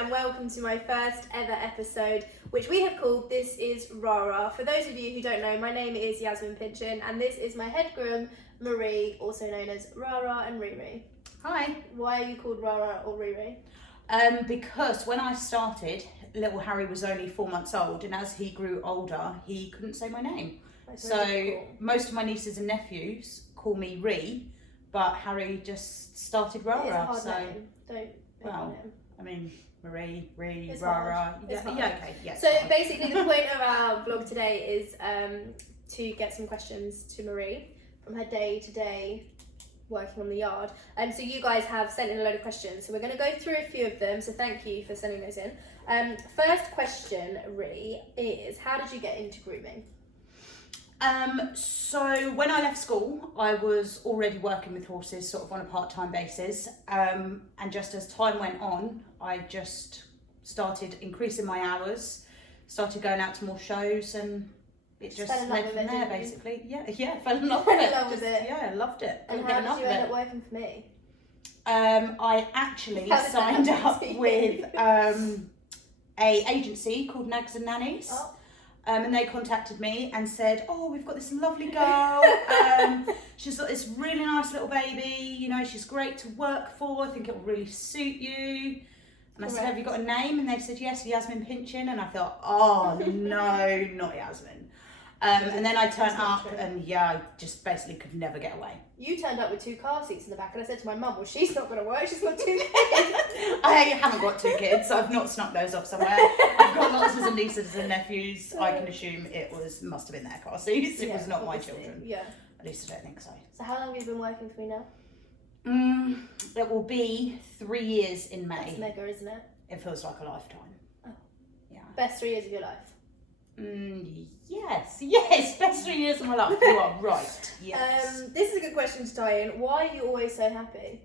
and welcome to my first ever episode, which we have called This Is Rara. For those of you who don't know, my name is Yasmin Pinchin and this is my head groom, Marie, also known as Rara and Riri. Hi. Why are you called Rara or Riri? Because when I started, little Harry was only 4 months old, and as he grew older, he couldn't say my name. That's So really cool. most of my nieces and nephews call me Ree, but Harry just started Rara. It is a hard so name. Don't well, him. I mean, Marie, Ree, It's Rara. hard. It's hard. Yeah, okay, yeah. So basically the point of our vlog today is to get some questions to Marie from her day-to-day working on the yard. So you guys have sent in a load of questions, so we're going to go through a few of them, so thank you for sending those in. First question, Ree, is how did you get into grooming? So when I left school, I was already working with horses sort of on a part-time basis, and just as time went on, I just started increasing my hours, started going out to more shows, and it just led from there basically. Yeah, fell in love with it. Yeah, loved it. And how did you end up working for me? I actually signed up with a agency called Nags and Nannies. Oh. And they contacted me and said, oh, we've got this lovely girl. She's got this really nice little baby. You know, she's great to work for. I think it will really suit you. And I said, have you got a name? And they said, yes, Yasmin Pinchin. And I thought, oh, no, not Yasmin. And then I turned up and I just basically could never get away. You turned up with 2 car seats in the back and I said to my mum, well, she's not going to work, she's got 2 kids. I haven't got 2 kids, so I've not snuck those off somewhere. I've got lots of nieces and nephews. I can assume it must have been their car seats. It was not obviously. my children. Yeah. At least I don't think so. So how long have you been working for me now? It will be 3 years in May. That's mega, isn't it? It feels like a lifetime. Oh. Yeah. Best 3 years of your life? Yes, best 3 years of my life. You are right. Yes. This is a good question to tie in. Why are you always so happy?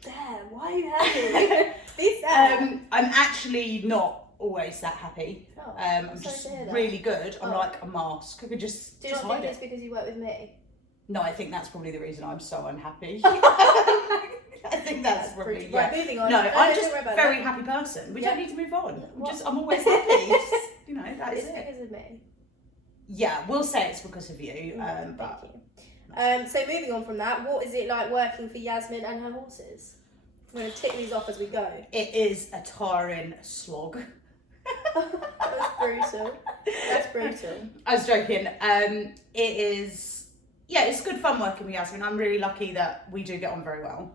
Damn, why are you happy? Be sad. I'm actually not always that happy. Oh, I'm just really good. I'm like a mask. I could just Do you not think it's because you work with me? No, I think that's probably the reason I'm so unhappy. I think that's probably, yeah. Right, moving on. No, I'm just a very happy person. We don't need to move on. I'm always happy. Just, you know, that is it. It's because of me. Yeah, we'll say it's because of you. Thank you. So moving on from that, what is it like working for Yasmin and her horses? I'm going to tick these off as we go. It is a tiring slog. That's brutal. That's brutal. I was joking. It is, yeah, it's good fun working with Yasmin. I'm really lucky that we do get on very well.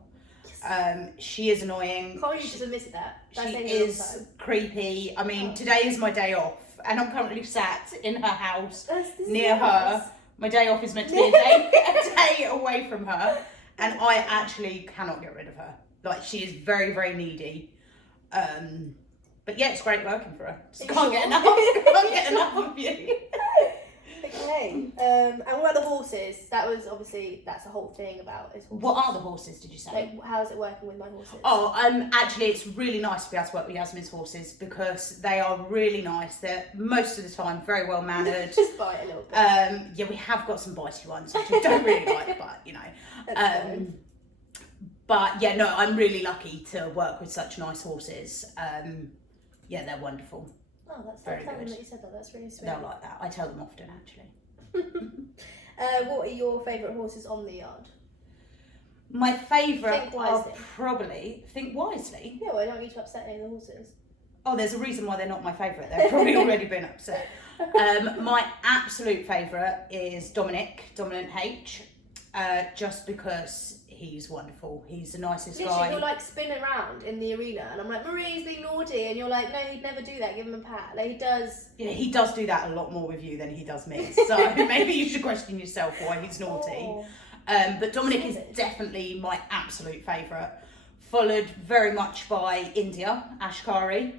She is annoying. Can't you just admit that? She is creepy. I mean, today is my day off, and I'm currently sat in her house near her. My day off is meant to be a day away from her, and I actually cannot get rid of her. Like, she is very, very needy. But yeah, it's great working for her. Just can't get enough. Can't get enough of you. Okay. And what about the horses? That's a whole thing about his horses. What are the horses, did you say? Like, how's it working with my horses? Oh, actually, it's really nice to be able to work with Yasmin's horses because they are really nice. They're most of the time very well mannered. Just bite a little bit. Yeah, we have got some bitey ones which I don't really like, but you know. But yeah, no, I'm really lucky to work with such nice horses. Yeah, they're wonderful. Oh, that's very good. good. That you said that. That's really sweet. They'll like that. I tell them often, actually. What are your favourite horses on the yard? My favourite are Think probably Think Wisely. Yeah, well, I don't need to upset any of the horses. Oh, there's a reason why they're not my favourite. They've probably already been upset. My absolute favourite is Dominant H, just because he's wonderful. He's the nicest guy. He'll like spin around in the arena, and I'm like, Marie's being naughty, and you're like, no, he'd never do that. Give him a pat. Like, he does. Yeah, he does do that a lot more with you than he does me. So maybe you should question yourself why he's naughty. Oh. But Dominic is definitely my absolute favourite. Followed very much by India, Ashkari.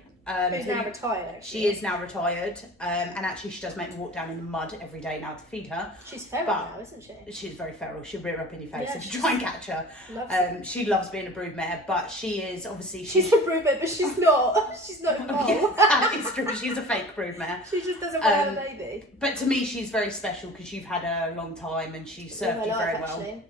Who's now retired, actually. She is now retired, and actually she does make me walk down in the mud every day now to feed her. She's feral now, isn't she? She's very feral. She'll rear up in your face Yeah, if you try and catch her. She loves being a broodmare, but she is obviously... She's a broodmare, but she's not. She's not involved. Yeah, it's true. She's a fake broodmare. She just doesn't want to have a baby. But to me, she's very special because you've had her a long time and she served you very well.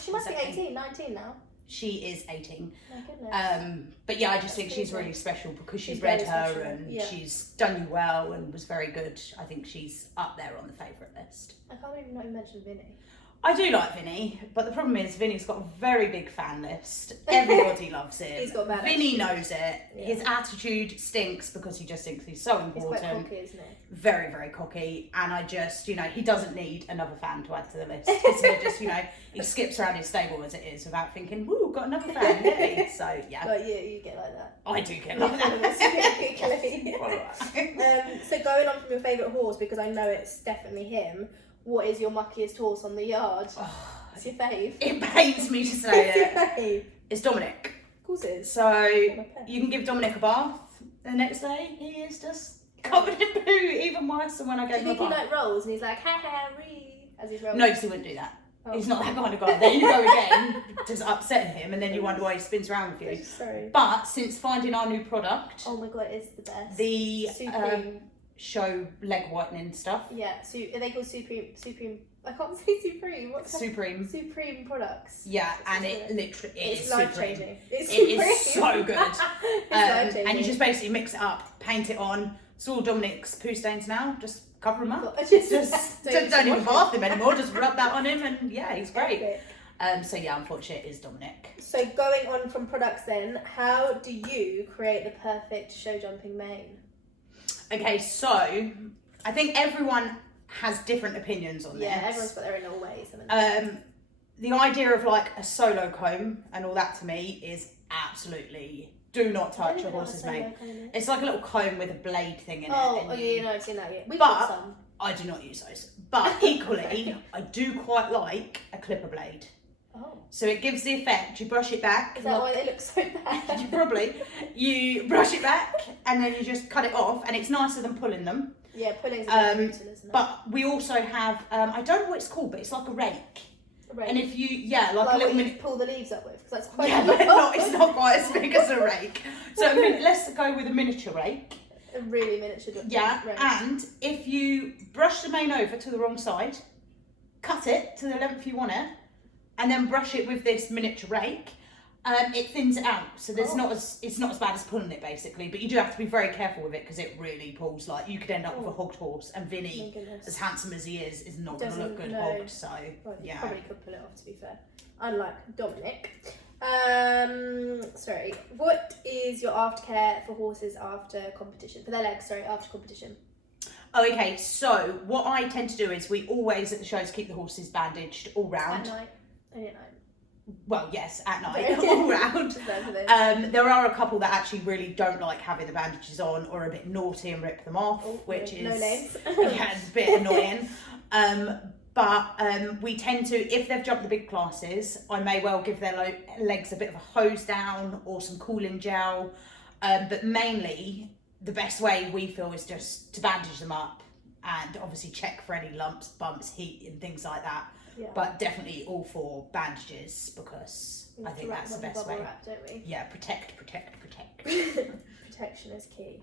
She must be 18, 19 now. She is 18. My goodness. But yeah, I just think she's really special because she's very read her special, and yeah. she's done you well and was very good. I think she's up there on the favourite list. I can't believe not even mention Vinny. I do like Vinny, but the problem is Vinny's got a very big fan list. Everybody loves him. He's got bad Vinny attitude. knows it. Yeah. His attitude stinks because he just thinks he's so important. He's quite cocky, isn't he? Very, very cocky. And I just, he doesn't need another fan to add to the list. So just, he skips around his stable as it is without thinking, woo, got another fan, yay. So, yeah. But you get like that. I do get like that. So going on from your favourite horse, because I know it's definitely him, what is your muckiest horse on the yard? It's your fave. It pains me to say it. Your fave? It's Dominic. Of course it is. So you can give Dominic a bath the next day. He is just covered in poo, even worse than when I gave him a bath. Do you think he rolls and he's like, ha Harry, as he's rolling? No, because he wouldn't do that. Oh. He's not that kind of guy. Then you go again, just upsetting him, and then you wonder why he spins around with you. Sorry. But since finding our new product, Oh my god, it's the best. the Supreme. show leg whitening stuff. Yeah, are they called Supreme? I can't say Supreme. What's that? Supreme products. Yeah, and it literally It's is life Supreme. changing. It is so good. It's life changing. And you just basically mix it up, paint it on. It's all Dominic's poo stains now. Just cover him up. Don't even bath him anymore. Just rub that on him, and yeah, he's great. So yeah, unfortunately, it is Dominic. So going on from products, then, how do you create the perfect show jumping mane? Okay, so I think everyone has different opinions on this. Yeah, everyone's got their own little ways. Haven't they? The idea of like a solo comb and all that to me is absolutely do not touch a horse's mane. It's like a little comb with a blade thing in it. Yeah, I've seen that yet. We've But got some. I do not use those. But equally, I do quite like a clipper blade. Oh. So it gives the effect. You brush it back. Is that why it looks so bad? You brush it back and then you just cut it off, and it's nicer than pulling them. Yeah, pulling's a bit brutal, isn't it? But we also have, I don't know what it's called, but it's like a rake. Rake. And if you, like a little minute. Pull the leaves up with, because that's quite It's not quite as big as a rake. So let's go with a miniature rake. A really miniature rake. Yeah, and if you brush the mane over to the wrong side, cut it to the length you want it, and then brush it with this miniature rake, it thins it out. So it's not as bad as pulling it basically, but you do have to be very careful with it because it really pulls. Like you could end up with a hogged horse, and Vinny, as handsome as he is not going to look good hogged. So yeah, probably could pull it off, to be fair. Unlike Dominic. Sorry. What is your aftercare for horses after competition? For their legs, sorry, after competition. Oh, okay. So what I tend to do is we always at the shows keep the horses bandaged all round. At night. Only at night. Well, yes, at night, all round. There are a couple that actually really don't like having the bandages on, or are a bit naughty and rip them off, which is no names. Yeah, it's a bit annoying. But we tend to, if they've jumped the big classes, I may well give their legs a bit of a hose down or some cooling gel. But mainly, the best way we feel is just to bandage them up and obviously check for any lumps, bumps, heat, and things like that. Yeah. But definitely all for bandages because I think that's the best way. Wrap, don't we? Yeah, protect. Protection is key.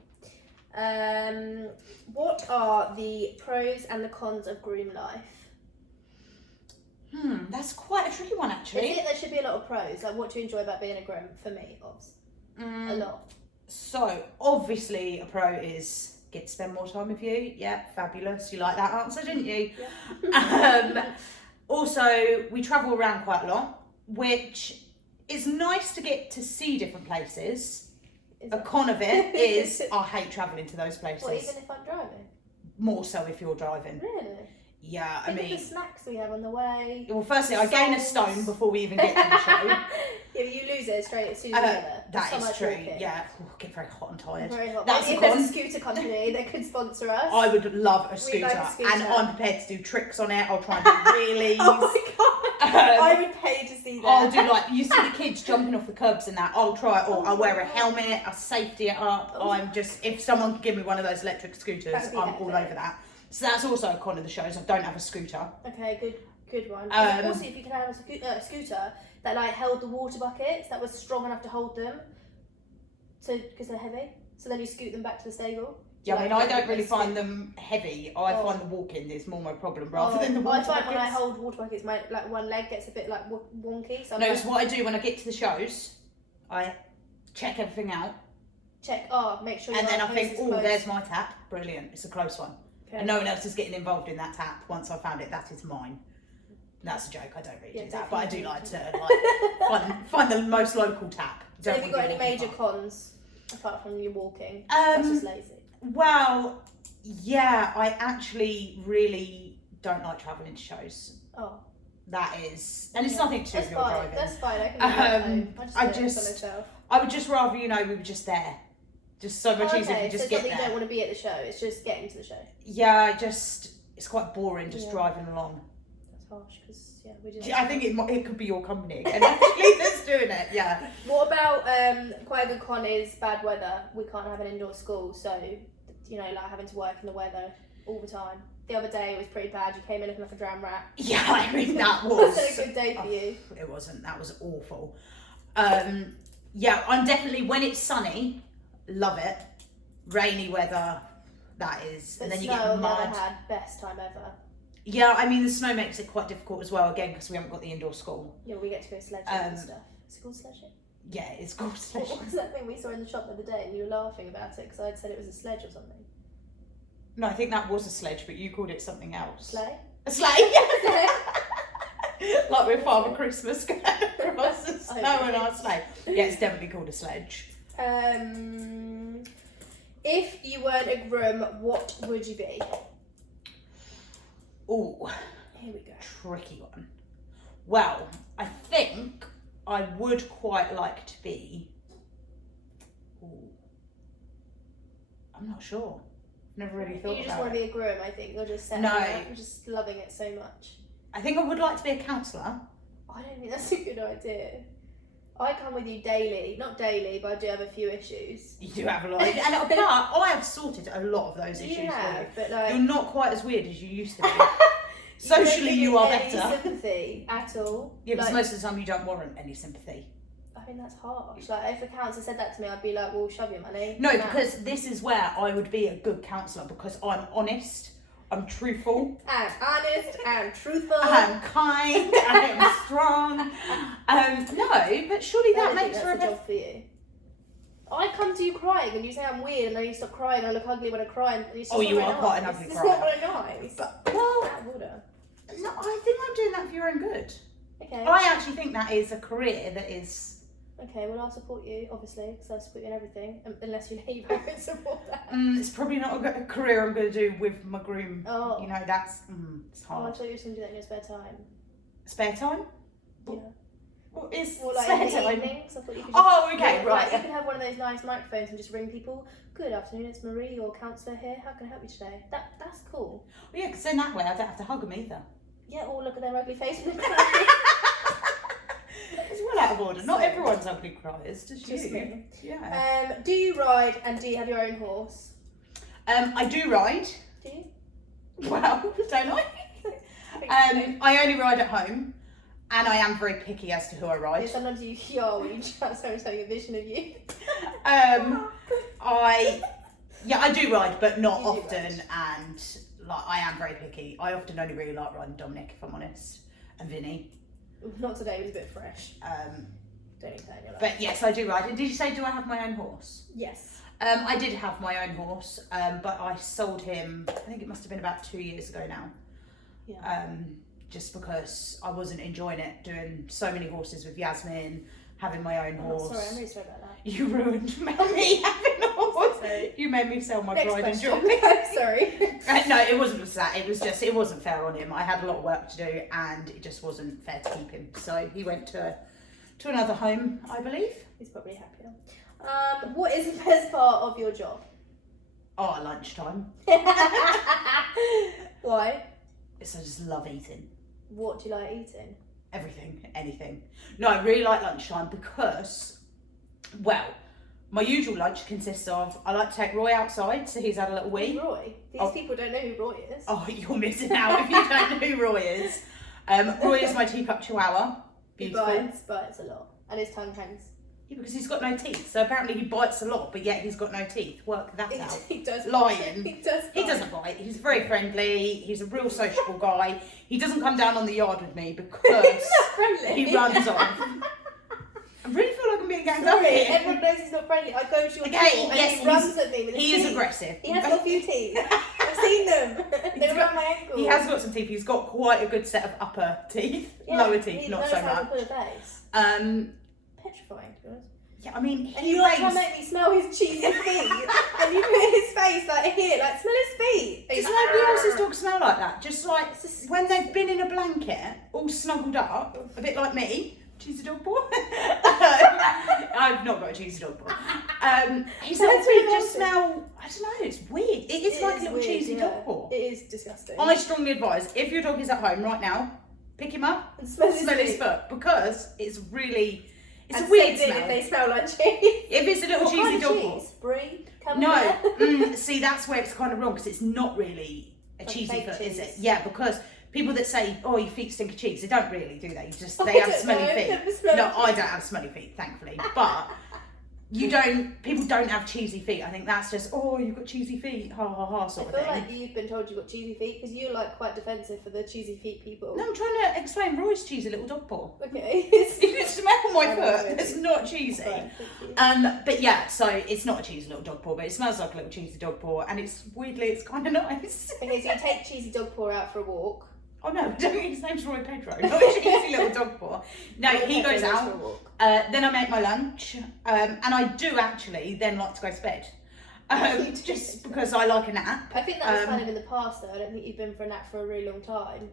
What are the pros and the cons of groom life? That's quite a tricky one actually. Is it there should be a lot of pros? Like, what do you enjoy about being a groom? For me, a lot. So obviously a pro is get to spend more time with you. Yeah, fabulous. You like that answer, didn't you? Yeah. Also, we travel around quite a lot, which is nice to get to see different places. A con of it is I hate travelling to those places. What, even if I'm driving? More so if you're driving. Really? Yeah, Think of the snacks we have on the way. Well, firstly, I gain a stone before we even get to the show. Yeah, but you lose it straight as soon as you get there. That is true, yeah. I get very hot and tired. Very hot. That's if there's a scooter company that could sponsor us. I would love a scooter, and I'm prepared to do tricks on it. I'll try and do wheelies. Oh my god! I would pay to see that. I'll do you see the kids jumping off the curbs and that. I'll try it all. I'll wear a helmet, I'll safety it up. I'm just, if someone could give me one of those electric scooters, I'm all over that. So that's also a con of the shows. I don't have a scooter. Okay, good one. Also, if you could have a scooter that held the water buckets, that was strong enough to hold them, so because they're heavy. So then you scoot them back to the stable. Yeah, I mean, I don't really skip? find them heavy. I find the walking is more my problem rather than the well, water I find when I buckets. hold water buckets, my like one leg gets a bit like wonky. So No, it's what I do when I get to the shows. I check everything out. Make sure. And then I think, there's my tap. Brilliant. It's a close one. Okay. And no one else is getting involved in that tap. Once I found it, that is mine. That's a joke. I don't really do that, but I do like to find the most local tap. So have you got any major cons apart from you walking? That's just lazy. Well, yeah, I actually really don't like travelling to shows. Oh. That is, and it's nothing to do with your driving. That's fine. I can I would just rather, we were just there. Just so much easier if you just get there. You don't want to be at the show. It's just getting to the show. Yeah, it's quite boring just driving along. That's harsh because we just. I think it could be your company again. Actually, that's doing it. Yeah. What about quite a good con is bad weather. We can't have an indoor school, so like having to work in the weather all the time. The other day it was pretty bad. You came in looking like a drowned rat. Yeah, I mean that was. Wasn't a good day for you. It wasn't. That was awful. Yeah, I'm definitely when it's sunny, love it. Rainy weather, that is. But and then snow, you get mud. on the other hand, best time ever. Yeah, I mean the snow makes it quite difficult as well. Again, because we haven't got the indoor school. Yeah, we get to go sledging and stuff. Is it called sledging? Yeah, it's called sledging. What was that thing we saw in the shop the other day and you were laughing about it because I'd said it was a sledge or something? No, I think that was a sledge, but you called it something else. Sleigh? A sleigh? Like with Father Christmas going across the snow in our sleigh. Yeah, it's definitely called a sledge. If you weren't a groom, what would you be? Ooh. Here we go. Tricky one. Well, I think I would quite like to be... Ooh. I'm not sure. Never really thought about it. You just want to be a groom, I think. You're just setting up, you're just loving it so much. I think I would like to be a counsellor. I don't think that's a good idea. I come with you daily. Not daily, but I do have a few issues. You do have a lot. But I have sorted a lot of those issues for you. But you're not quite as weird as you used to be. Socially, you are better. Sympathy at all. Yeah, because most of the time you don't warrant any sympathy. I mean, that's harsh. Like, if a counsellor said that to me, I'd be like, well, shove your money. No, because this is where I would be a good counsellor because I'm honest, I'm truthful. I'm honest, I'm truthful. I'm kind, I am strong. No, but surely that makes for a job for you. I come to you crying and you say I'm weird and then you stop crying and I look ugly when I cry and it's just you are quite an ugly crier. It's not very nice. But, well, no, I think I'm doing that for your own good. Okay. I actually think that is a career that is... Okay, well I'll support you, obviously, because I'll support you in everything, unless you leave, I won't support that. It's probably not a career I'm going to do with my groom. Oh. That's, it's hard. Oh, I thought you were going to do that in your spare time. Spare time? Yeah. What is like spare in the time? Evenings, I thought you could okay, right. Like, you can have one of those nice microphones and just ring people. Good afternoon, it's Marie, your counsellor here. How can I help you today? That's cool. Well, yeah, because then that way I don't have to hug them either. Yeah, or look at their ugly face. It's well out of order. Not everyone's ugly criers, just you. Me. Yeah. Do you ride and do you have your own horse? I do ride. Do you? Well, don't I? I only ride at home, and I am very picky as to who I ride. Yeah, sometimes you yaw when you try to show a vision of you. I do ride, but not often, and I am very picky. I often only really like riding Dominic, if I'm honest, and Vinny. Not today, it was a bit fresh. Don't need that in your life. But yes, I do ride. And did you say, do I have my own horse? Yes. I did have my own horse, but I sold him, I think it must have been about 2 years ago now. Yeah. Just because I wasn't enjoying it, doing so many horses with Yasmin, having my own horse. Sorry, I'm really sorry about that. You ruined me having a horse. Sorry. You made me sell my pride and joy. Sorry. No, it wasn't just that. It was just, it wasn't fair on him. I had a lot of work to do and it just wasn't fair to keep him. So he went to another home, I believe. He's probably happier. What is the best part of your job? Oh, lunchtime. Why? I just love eating. What do you like eating? Everything, anything. No, I really like lunchtime because, well, my usual lunch consists of, I like to take Roy outside so he's had a little wee. Who's Roy? These people don't know who Roy is. Oh, you're missing out if you don't know who Roy is. Roy is my teacup chihuahua. Beautiful. He bites a lot. And his tongue hangs. Yeah, because he's got no teeth. So apparently he bites a lot, but yet he's got no teeth. Work that out. He does. Lying. He does. He doesn't bite. He's very friendly. He's a real sociable guy. He doesn't come down on the yard with me because He's not friendly. he runs off. I really feel like I'm being ganged up Sorry, here. everyone knows he's not friendly. I go to your Okay, door and yes, he runs at me with his He teeth. is aggressive. He has got a few teeth. I've seen them. They're around my ankles. He has got some teeth. He's got quite a good set of upper teeth. Yeah, Lower teeth, he not knows so how to much. put a face. Yeah, Petrifying, to be honest. I mean, And you like try to make me smell his cheesy feet, and you put his face like here, like smell his feet. Does nobody else's dog smell like that? Just like when they've been in a blanket, all snuggled up, a bit like me. Cheesy dog boy. I've not got a cheesy dog boy. His little feet just smell, I don't know, it's weird. It is like a little weird, cheesy dog paw. It is disgusting. I strongly advise, if your dog is at home right now, pick him up and smell his foot, because it's really, it's and a weird same thing smell. if they smell like cheese. If it's a little What cheesy kind of dog paw. cheese? Brie? No, see, that's where it's kind of wrong, because it's not really a Like cheesy fake foot, is it? cheese. Yeah, because people that say, oh, your feet stink of cheese, they don't really, do they? Just I they have don't smelly know, I've feet. never smelled No, I cheese. don't have smelly feet, thankfully. But people don't have cheesy feet. I think that's just, oh, you've got cheesy feet, ha ha ha, I sort feel of thing. like you've been told you've got cheesy feet because you're like quite defensive for the cheesy feet people. No, I'm trying to explain Roy's cheesy little dog paw. Okay. If you smell my I foot, will. it's not cheesy. Fine, thank you. But yeah, so it's not a cheesy little dog paw, but it smells like a little cheesy dog paw, and it's weirdly, it's kind of nice. Okay, so you take cheesy dog paw out for a walk. Oh no, his name's Roy Pedro, not a cheesy little dog paw. No, he goes For a out, walk. then I make my lunch, and I do actually then like to go to bed. You do. Just because I like a nap. I think that was kind of in the past though. I don't think you've been for a nap for a really long time.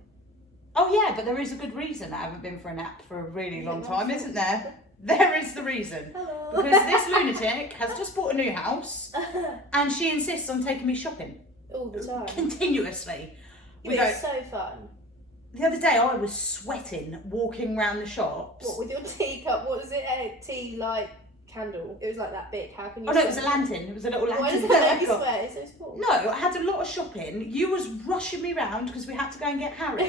Oh yeah, but there is a good reason I haven't been for a nap for a really Is it long my time, fault? isn't there? There is the reason. Hello. Because this lunatic has just bought a new house, and she insists on taking me shopping. All the time. Continuously. We Yeah, go, it's so fun. the other day I was sweating walking around the shops. What, with your teacup? What was it? A tea light candle? It was like that big. How can you? Oh no, it was a sweat? lantern. It was a little lantern. Why does that that I make you got. sweat? It's so small. No, I had a lot of shopping. You was rushing me round because we had to go and get Harry.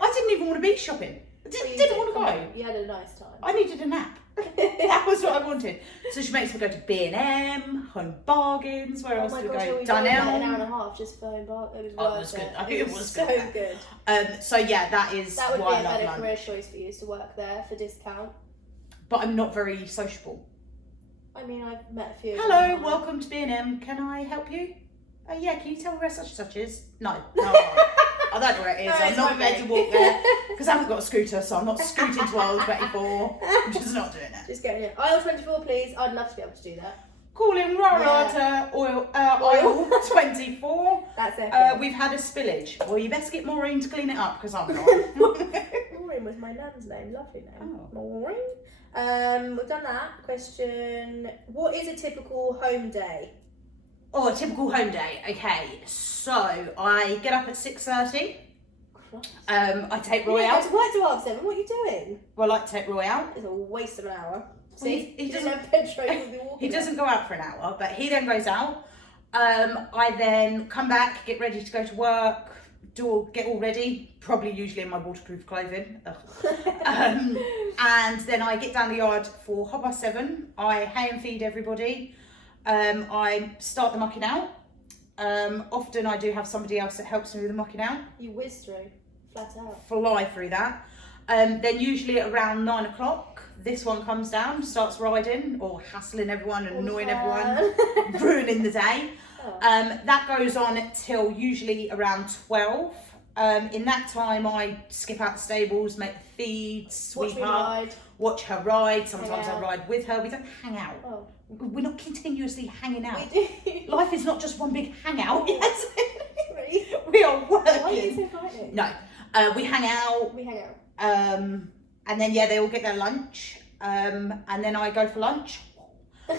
I didn't even want to be shopping. I Well, you didn't did, want to come go. on, you had a nice time. I needed a nap. That was what I wanted. So she makes me go to B&M, Home Bargains. Where else Oh my did we gosh, go? we done like an hour and Dunelm. a half just for home bar. It was Oh, it worth was good. it. I think it was so good. good. So yeah, that is That would be why a I love better lunch. career choice for you, is to work there for discount. But I'm not very sociable. I mean, I've met a few. of them Hello, online. welcome to B&M. Can I help you? Yeah, can you tell me where such and such is? No, I don't know where it is. No, I'm it's not my prepared to mate. walk there because I haven't got a scooter, so I'm not scooting to aisle 24. I'm just not doing it. Just getting it. Aisle 24, please. I'd love to be able to do that. Calling Rarata aisle 24. That's it. We've had a spillage. Well, you best get Maureen to clean it up because I'm not. Maureen was my nan's name. Lovely name. Oh. Maureen. We've done that. Question: what is a typical home day? Oh, a typical home day. Okay, so I get up at 6:30. Christ. I take Roy You out. have to work till half 7. What are you doing? Well, I like to take Roy out. It's a waste of an hour. Well, See, he you doesn't- have petrol. You would be walking. He doesn't go out for an hour, but he then goes out. I then come back, get ready to go to work, get all ready, probably usually in my waterproof clothing. And then I get down the yard for 7:30. I hay and feed everybody. I start the mucking out. Often I do have somebody else that helps me with the mucking out. You whiz through, flat out. Fly through that. Then usually at around 9 o'clock, this one comes down, starts riding or hassling everyone and annoying everyone, ruining the day. Oh. That goes on till usually around 12. In that time, I skip out the stables, make the feeds, sweep Watch me up, ride. watch her ride. Sometimes I out. ride with her. We don't hang out. Oh. We're not continuously hanging out. We do. Life is not just one big hangout. Yes. We are Why are you working. so frightening? No, we hang out. We hang out. And then they all get their lunch. And then I go for lunch. He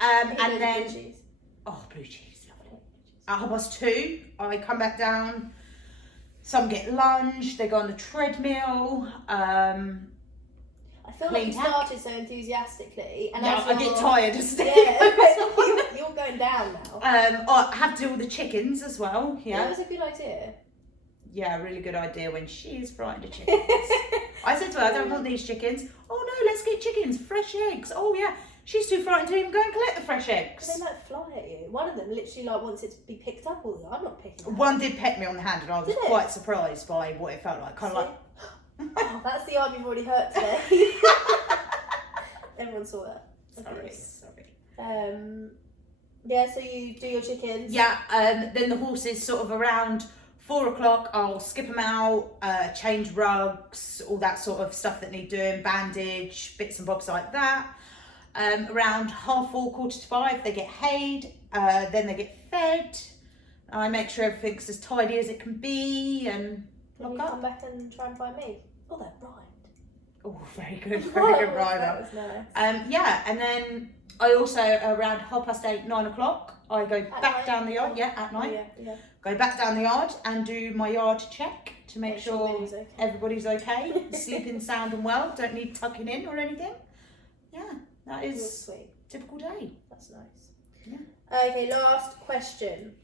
And goes then blue cheese. blue cheese, lovely. At 2:30, I come back down. Some get lunch. They go on the treadmill. I feel like clean you tack. started so enthusiastically, and Yeah, as I get you're- tired of staying. Yeah, you're going down now. I have to do all the chickens as well. That Yeah. was a good idea. Yeah, a really good idea when she is frightened of chickens. I said to her, I don't want these chickens. Oh no, let's get chickens, fresh eggs. Oh yeah. She's too frightened to even go and collect the fresh eggs. They like fly at you. One of them literally like wants it to be picked up all the time. I'm not picking it up. One did pet me on the hand and I was quite surprised by what it felt like. Kind of like... Oh, that's the arm you've already hurt today. Everyone saw that. Sorry. Yeah, so you do your chickens. Yeah, then the horses sort of around 4 o'clock, I'll skip them out, change rugs, all that sort of stuff that need doing, bandage, bits and bobs like that. Around 4:30, 4:45, they get hayed, then they get fed. I make sure everything's as tidy as it can be and Then you come back and try and find me. Oh, they're rhymed. Oh, very good rhymer. That was nice. Yeah, and then I also, around 8:30, 9 o'clock, I go back down the yard, at night. Yeah. Go back down the yard and do my yard check to make sure everybody's okay, sleeping sound and well, don't need tucking in or anything. Yeah, that is sweet. Typical day. That's nice. Yeah. Okay, last question.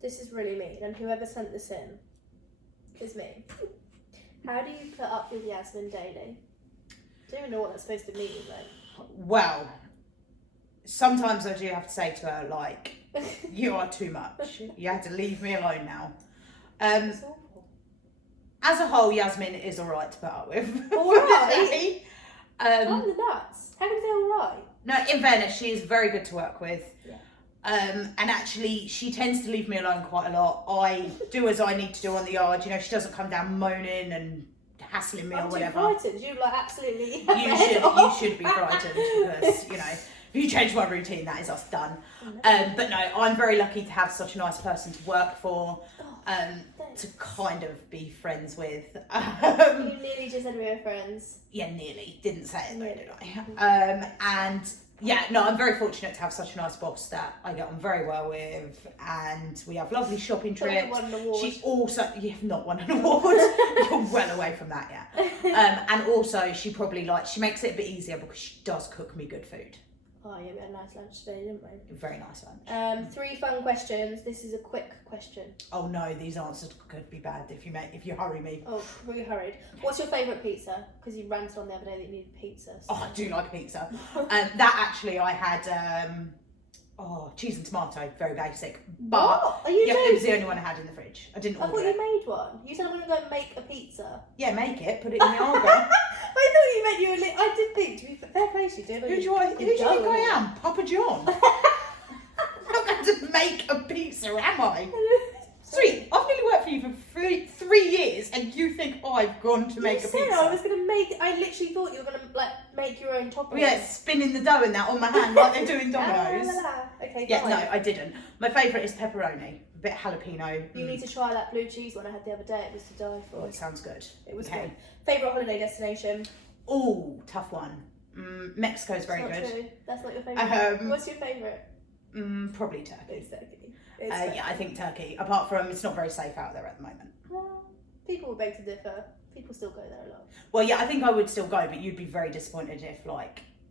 This is really mean, and whoever sent this in is me. How do you put up with Yasmin Daily? I don't even know what that's supposed to mean, though. Well, sometimes I do have to say to her, like, you are too much. You have to leave me alone now. It's awful. As a whole, Yasmin is alright to put up with. Alright? I'm the nuts. How can they alright? No, in fairness, she is very good to work with. Yeah. And actually, she tends to leave me alone quite a lot. I do as I need to do on the yard. You know, she doesn't come down moaning and hassling me or whatever. I'm too frightened. You like absolutely. You should be frightened because you know if you change my routine, that is us done. But no, I'm very lucky to have such a nice person to work for. To kind of be friends with. You nearly just said we were friends. Yeah, nearly. Didn't say it though, did I? And yeah, no, I'm very fortunate to have such a nice boss that I get on very well with, and we have lovely shopping trips. Won an award. She also, you have not won an award. You're well away from that yet. And also, she probably she makes it a bit easier because she does cook me good food. Oh yeah, we had a nice lunch today, didn't we? Very nice lunch. 3 fun questions. This is a quick question. Oh no, these answers could be bad if you hurry me. Oh, really hurried. What's your favourite pizza? Because you ranted on the other day that you needed pizza. So. Oh, I do like pizza. That actually, I had cheese and tomato, very basic. But what? Are you joking? It was the only one I had in the fridge. I didn't order thought it. you made one. You said I'm going to go and make a pizza. Yeah, make it. Put it in the oven. I thought you meant you were. I did think to be fair play, you did. Who do you think I am? Papa John. I'm going to make a pizza, am I? Sweet, I've nearly worked for you for 3 years, and you think I've gone to make a pizza? I was going to make. I literally thought you were going to make your own toppings. Yeah, spinning the dough in that on my hand like they do in Domino's. Okay, yeah, fine. no, I didn't. My favourite is pepperoni, a bit jalapeno. You need to try that blue cheese one I had the other day. It was to die for. Oh, it sounds good. It was good. Favourite holiday destination? Oh, tough one. Mexico's very good. True. That's not your favourite. What's your favourite? Probably Turkey. It's Turkey. Yeah, I think Turkey. Apart from it's not very safe out there at the moment. Well, people will beg to differ. People still go there a lot. Well, yeah, I think I would still go, but you'd be very disappointed if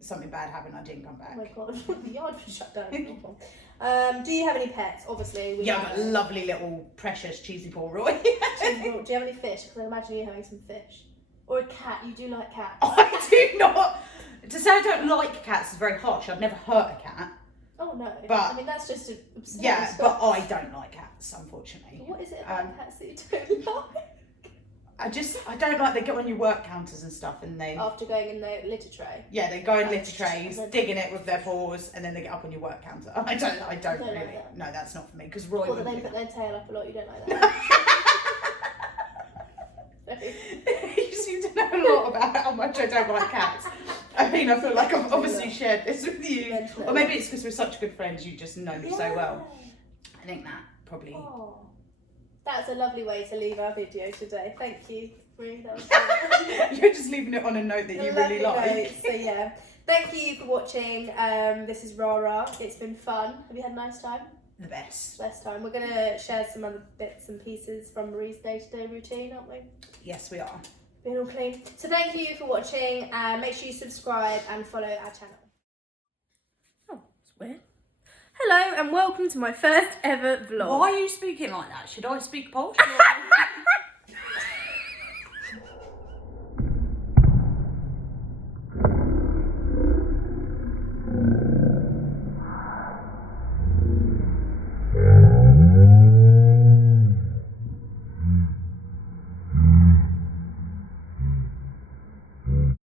something bad happened and I didn't come back. Oh my god, the yard was shut down. Do you have any pets? Obviously. Yeah, I've got a lovely little precious cheesy Paul Roy. Do you have any fish? Because I imagine you having some fish. Or a cat. You do like cats. I do not. To say I don't like cats is very harsh. I've never hurt a cat. Oh no. But I mean, that's just absurd. Yeah, but I don't like cats, unfortunately. What is it about cats that you don't like? I don't like they get on your work counters and stuff and they... After going in their litter tray? Yeah, they go in litter trays, digging it with their paws, and then they get up on your work counter. I don't really... Like that. No, that's not for me, because Roy... Or that they put their tail up a lot, you don't like that? You seem to know a lot about how much I don't like cats. I mean, I feel like I've obviously shared this with you. Or maybe it's because we're such good friends, you just know me so well. I think that probably... Oh. That's a lovely way to leave our video today. Thank you, Groom. You're just leaving it on a note that you really like. Note. So yeah, thank you for watching. This is Rara. It's been fun. Have you had a nice time? The best. Best time. We're gonna share some other bits and pieces from Marie's day-to-day routine, aren't we? Yes, we are. Being all clean. So thank you for watching. Make sure you subscribe and follow our channel. Oh, it's weird. Hello and welcome to my first ever vlog. Why are you speaking like that? Should I speak Polish?